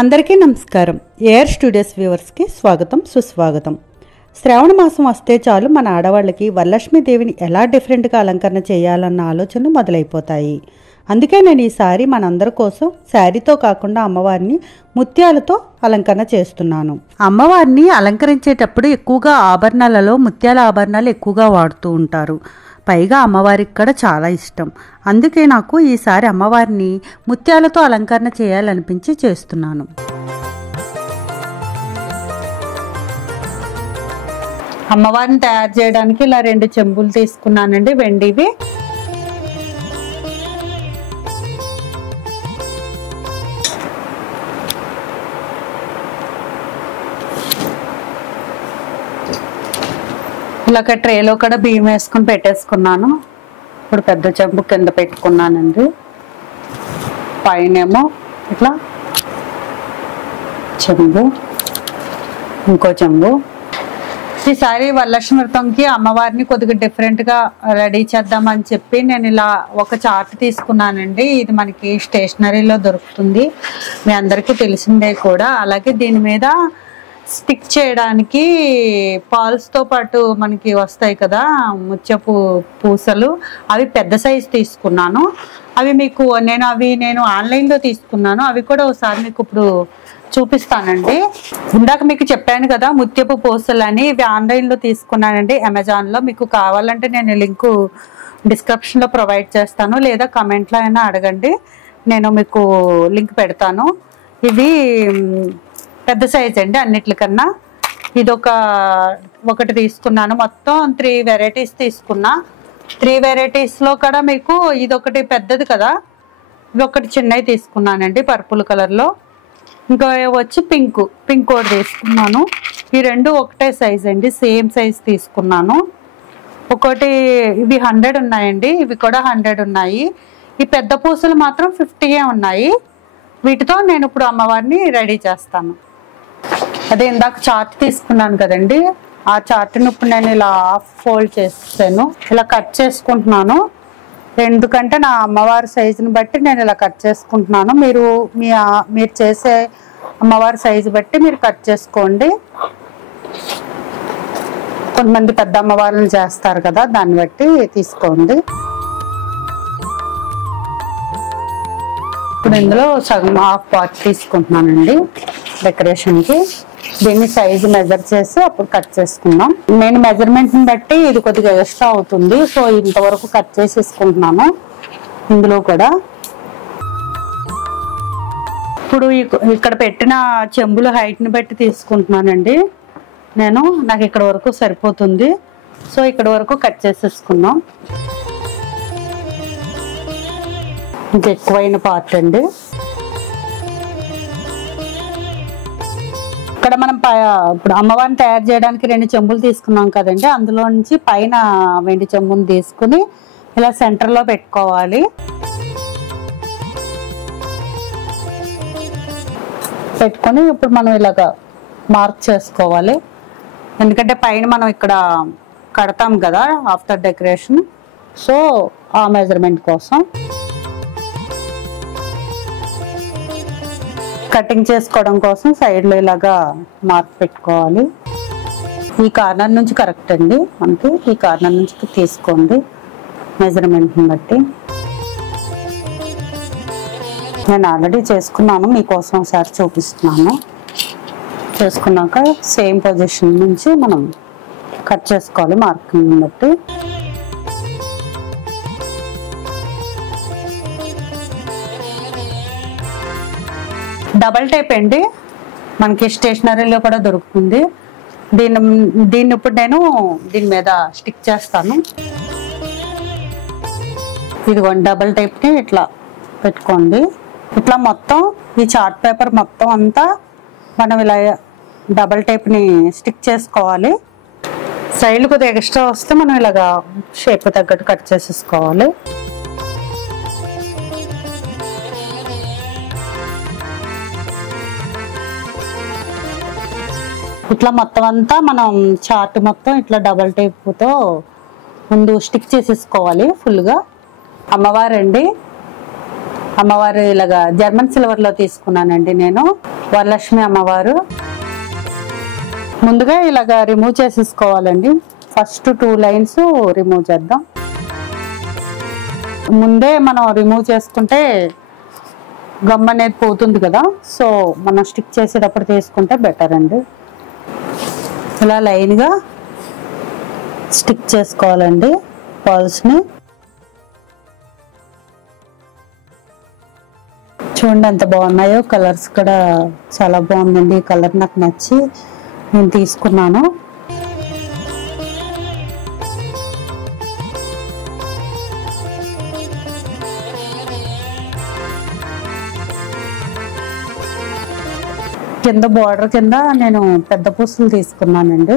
అందరికీ నమస్కారం. AR studios వ్యూవర్స్కి స్వాగతం, సుస్వాగతం. శ్రావణ మాసం వస్తే చాలు మన ఆడవాళ్ళకి వరలక్ష్మీదేవిని ఎలా డిఫరెంట్గా అలంకరణ చేయాలన్న ఆలోచనలు మొదలైపోతాయి. అందుకే నేను ఈసారి మనందరి కోసం శారీతో కాకుండా అమ్మవారిని ముత్యాలతో అలంకరణ చేస్తున్నాను. అమ్మవారిని అలంకరించేటప్పుడు ఎక్కువగా ఆభరణాలలో ముత్యాల ఆభరణాలు ఎక్కువగా వాడుతూ ఉంటారు. పైగా అమ్మవారికి కూడా చాలా ఇష్టం. అందుకే నాకు ఈసారి అమ్మవారిని ముత్యాలతో అలంకరణ చేయాలనిపించి చేస్తున్నాను. అమ్మవారిని తయారు చేయడానికి ఇలా 2 చెంబులు తీసుకున్నానండి, వెండివి. ఇలాగ ట్రేలో కూడా బియ్యం వేసుకుని పెట్టేసుకున్నాను. ఇప్పుడు పెద్ద చెంబు కింద పెట్టుకున్నానండి. పైనేమో ఇట్లా చెంబు, ఇంకో చెంబు. ఈసారి వరలక్ష్మి వ్రతంకి అమ్మవారిని కొద్దిగా డిఫరెంట్గా రెడీ చేద్దామని చెప్పి నేను ఇలా ఒక చార్ట్ తీసుకున్నానండి. ఇది మనకి స్టేషనరీలో దొరుకుతుంది, మీ అందరికీ తెలిసిందే కూడా. అలాగే దీని మీద స్టిక్ చేయడానికి పాల్స్తో పాటు మనకి వస్తాయి కదా ముత్యపు పూసలు, అవి పెద్ద సైజు తీసుకున్నాను. అవి మీకు నేను ఆన్లైన్లో తీసుకున్నాను. అవి కూడా ఒకసారి మీకు ఇప్పుడు చూపిస్తానండి. ఇందాక మీకు చెప్పాను కదా ముత్యపు పూసలు అని, ఇవి ఆన్లైన్లో తీసుకున్నానండి అమెజాన్లో. మీకు కావాలంటే నేను లింకు డిస్క్రిప్షన్లో ప్రొవైడ్ చేస్తాను, లేదా కమెంట్లో అయినా అడగండి, నేను మీకు లింక్ పెడతాను. ఇవి పెద్ద సైజ్ అండి అన్నిట్లకన్నా. ఇది ఒకటి తీసుకున్నాను. మొత్తం 3 వెరైటీస్ తీసుకున్నా. 3 వెరైటీస్లో కూడా మీకు ఇదొకటి పెద్దది కదా, ఇది ఒకటి చిన్నవి తీసుకున్నానండి పర్పుల్ కలర్లో. ఇంకా వచ్చి పింక్ ఒకటి తీసుకున్నాను. ఈ 2 ఒకటే సైజ్ అండి, సేమ్ సైజ్ తీసుకున్నాను. ఒకటి ఇవి 100 ఉన్నాయండి, ఇవి కూడా 100 ఉన్నాయి. ఈ పెద్ద పూసలు మాత్రం 50 ఉన్నాయి. వీటితో నేను ఇప్పుడు అమ్మవారిని రెడీ చేస్తాను. అదే ఇందాక చార్ట్ తీసుకున్నాను కదండి, ఆ చార్ట్ని ఇప్పుడు నేను ఇలా హాఫ్ ఫోల్డ్ చేసాను, ఇలా కట్ చేసుకుంటున్నాను. ఎందుకంటే నా అమ్మవారి సైజుని బట్టి నేను ఇలా కట్ చేసుకుంటున్నాను. మీరు చేసే అమ్మవారి సైజు బట్టి మీరు కట్ చేసుకోండి. కొంతమంది పెద్ద అమ్మవారిని చేస్తారు కదా, దాన్ని బట్టి తీసుకోండి. ఇప్పుడు ఇందులో సగం హాఫ్ పార్ట్ తీసుకుంటున్నానండి డెకరేషన్కి. దీన్ని సైజు మెజర్ చేసి అప్పుడు కట్ చేసుకుందాం. నేను మెజర్మెంట్ని బట్టి ఇది కొద్దిగా ఎక్స్ట్రా అవుతుంది, సో ఇంతవరకు కట్ చేసేసుకుంటున్నాను ఇందులో కూడా. ఇప్పుడు ఇక్కడ పెట్టిన చెంబుల హైట్ని బట్టి తీసుకుంటున్నానండి నాకు ఇక్కడ వరకు సరిపోతుంది, సో ఇక్కడ వరకు కట్ చేసేసుకున్నాం. ఇంకా ఎక్కువైన పార్ట్ అండి. ఇక్కడ మనం ఇప్పుడు అమ్మవారిని తయారు చేయడానికి 2 చెంబులు తీసుకున్నాం కదండి, అందులో నుంచి పైన వెండి చెంబుని తీసుకుని ఇలా సెంటర్లో పెట్టుకోవాలి. పెట్టుకొని ఇప్పుడు మనం ఇలాగ మార్క్ చేసుకోవాలి. ఎందుకంటే పైన మనం ఇక్కడ కడతాం కదా ఆఫ్టర్ డెకరేషన్, సో ఆ మెజర్మెంట్ కోసం. కటింగ్ చేసుకోవడం కోసం సైడ్లో ఇలాగా మార్క్ పెట్టుకోవాలి. ఈ కార్నర్ నుంచి కరెక్ట్ అండి, మనకి ఈ కార్నర్ నుంచి తీసుకోండి మెజర్మెంట్ని బట్టి. నేను ఆల్రెడీ చేసుకున్నాను, మీకోసం ఒకసారి చూపిస్తున్నాను. చేసుకున్నాక సేమ్ పొజిషన్ నుంచి మనం కట్ చేసుకోవాలి మార్కింగ్ బట్టి. డబల్ టైప్ అండి, మనకి స్టేషనరీలో కూడా దొరుకుతుంది. దీన్ని ఇప్పుడు నేను దీని మీద స్టిక్ చేస్తాను. ఇదిగోండి డబల్ టైప్ని ఇట్లా పెట్టుకోండి. ఇట్లా మొత్తం ఈ చార్ట్ పేపర్ మొత్తం అంతా మనం ఇలా డబల్ టైప్ని స్టిక్ చేసుకోవాలి. సైడ్లు కొద్దిగా ఎక్స్ట్రా వస్తే మనం ఇలాగా షేప్ తగ్గట్టు కట్ చేసేసుకోవాలి. ఇట్లా మొత్తం అంతా మనం చార్ట్ మొత్తం ఇట్లా డబల్ టేప్తో ముందు స్టిక్ చేసేసుకోవాలి ఫుల్గా. అమ్మవారండి, అమ్మవారు ఇలాగా జర్మన్ సిల్వర్లో తీసుకున్నానండి నేను. వరలక్ష్మి అమ్మవారు. ముందుగా ఇలాగా రిమూవ్ చేసేసుకోవాలండి. ఫస్ట్ 2 లైన్స్ రిమూవ్ చేద్దాం. ముందే మనం రిమూవ్ చేసుకుంటే గమ్ అనేది పోతుంది కదా, సో మనం స్టిక్ చేసేటప్పుడు తీసుకుంటే బెటర్ అండి. ఇలా లైన్గా స్టిక్ చేసుకోవాలండి పర్ల్స్ని. చూడండి ఎంత బాగున్నాయో, కలర్స్ కూడా చాలా బాగుందండి. ఈ కలర్ నాకు నచ్చి నేను తీసుకున్నాను. కింద బార్డర్ కింద నేను పెద్ద పూసలు తీసుకున్నానండి.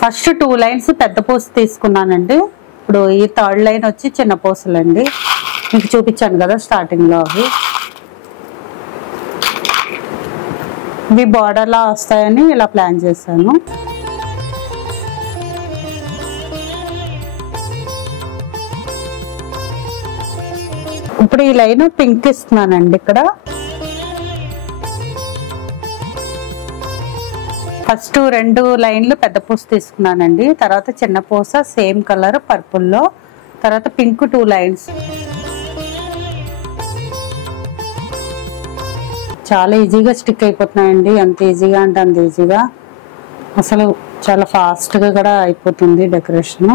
ఫస్ట్ 2 లైన్స్ పెద్ద పూస తీసుకున్నానండి. ఇప్పుడు ఈ 3rd లైన్ వచ్చి చిన్న పూసలండి. మీకు చూపించాను కదా స్టార్టింగ్లో. ఇవి బార్డర్లా వస్తాయని ఇలా ప్లాన్ చేశాను. ఇప్పుడు ఈ లైన్ పింక్ ఇస్తున్నానండి. ఇక్కడ ఫస్ట్ 2 లైన్లు పెద్ద పూస తీసుకున్నానండి. తర్వాత చిన్న పూస సేమ్ కలర్ పర్పుల్లో, తర్వాత పింక్ 2 లైన్స్. చాలా ఈజీగా స్టిక్ అయిపోతున్నాయండి. ఎంత ఈజీగా అంటే అంత ఈజీగా, అసలు చాలా ఫాస్ట్గా కూడా అయిపోతుంది డెకరేషన్.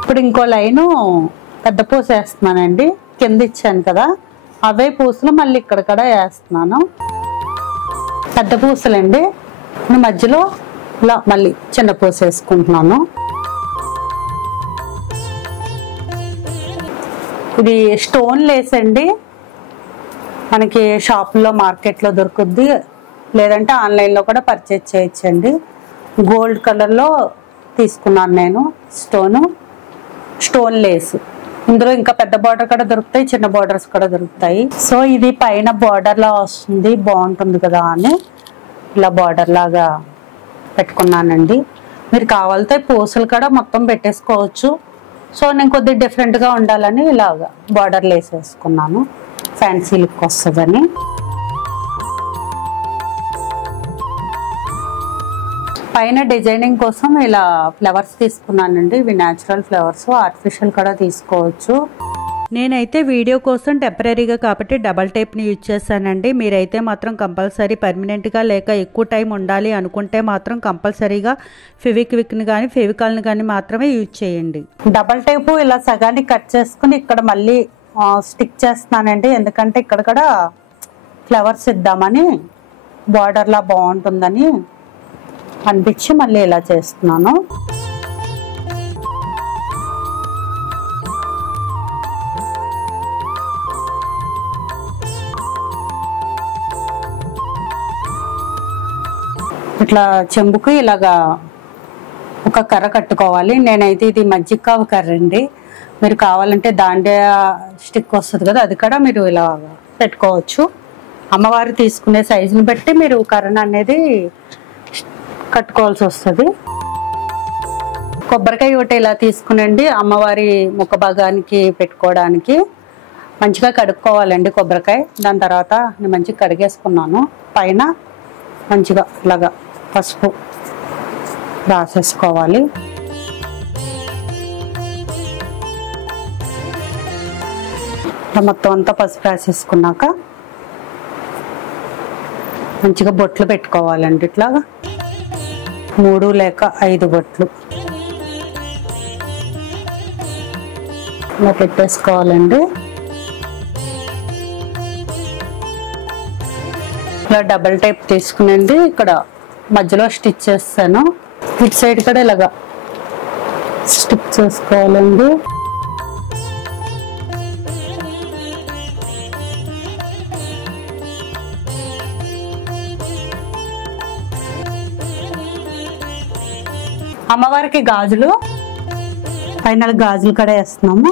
ఇప్పుడు ఇంకో లైను పెద్ద పూస వేస్తున్నానండి. కింద ఇచ్చాను కదా, అవే పూసలు మళ్ళీ ఇక్కడ కూడా వేస్తున్నాను. పెద్ద పూసలండి. మధ్యలో ఇలా మళ్ళీ చిన్న పూస వేసుకుంటున్నాను. ఇది స్టోన్ లేస్ అండి. మనకి షాపుల్లో మార్కెట్లో దొరుకుద్ది, లేదంటే ఆన్లైన్లో కూడా పర్చేజ్ చేయొచ్చండి. గోల్డ్ కలర్లో తీసుకున్నాను నేను స్టోన్ లేస్. ఇందులో ఇంకా పెద్ద బార్డర్ కూడా దొరుకుతాయి, చిన్న బార్డర్స్ కూడా దొరుకుతాయి. సో ఇది పైన బార్డర్ లా వస్తుంది, బాగుంటుంది కదా అని ఇలా బార్డర్ లాగా పెట్టుకున్నానండి. మీరు కావాలితే పూసలు కూడా మొత్తం పెట్టేసుకోవచ్చు. సో నేను కొద్దిగా డిఫరెంట్గా ఉండాలని ఇలాగా బార్డర్ లేస్ వేసుకున్నాను, ఫ్యాన్సీ లుక్ వస్తుందని. పైన డిజైనింగ్ కోసం ఇలా ఫ్లవర్స్ తీసుకున్నానండి. ఇవి న్యాచురల్ ఫ్లవర్స్, ఆర్టిఫిషియల్ కూడా తీసుకోవచ్చు. నేనైతే వీడియో కోసం టెంపరీగా కాబట్టి డబల్ టేప్ని యూజ్ చేశానండి. మీరైతే మాత్రం కంపల్సరీ పర్మనెంట్గా లేక ఎక్కువ టైం ఉండాలి అనుకుంటే మాత్రం కంపల్సరీగా ఫెవిక్విక్ని కానీ ఫెవికాల్ని కానీ మాత్రమే యూజ్ చేయండి. డబల్ టేపు ఇలా సగానికి కట్ చేసుకుని ఇక్కడ మళ్ళీ స్టిక్ చేస్తున్నానండి. ఎందుకంటే ఇక్కడ కూడా ఫ్లవర్స్ ఇద్దామని, బార్డర్లా బాగుంటుందని అనిపించి మళ్ళీ ఇలా చేస్తున్నాను. ఇట్లా చెంబుకు ఇలాగా ఒక కర్ర కట్టుకోవాలి. నేనైతే ఇది మజ్జిగ కర్ర అండి. మీరు కావాలంటే దాండియా స్టిక్ వస్తుంది కదా, అది కూడా మీరు ఇలా పెట్టుకోవచ్చు. అమ్మవారు తీసుకునే సైజుని బట్టి మీరు కర్రను అనేది కట్టుకోవాల్సి వస్తుంది. కొబ్బరికాయ ఒకటి ఇలా తీసుకునండి, అమ్మవారి ముఖ భాగానికి పెట్టుకోవడానికి. మంచిగా కడుక్కోవాలండి కొబ్బరికాయ. దాని తర్వాత నేను మంచిగా కడిగేసుకున్నాను. పైన మంచిగా ఇలాగా పసుపు రాసేసుకోవాలి. మొత్తం అంతా పసుపు రాసేసుకున్నాక మంచిగా బొట్లు పెట్టుకోవాలండి. ఇట్లాగా 3 లేక 5 బొట్లు ఇలా పెట్టేసుకోవాలండి. ఇలా డబల్ టైప్ తీసుకునండి. ఇక్కడ మధ్యలో స్టిచ్ చేస్తాను. ఇటు సైడ్ కూడా ఇలాగా స్టిచ్ చేసుకోవాలండి. అమ్మవారికి గాజులు, ఫైనల్ గాజులు కూడా వేస్తున్నాము.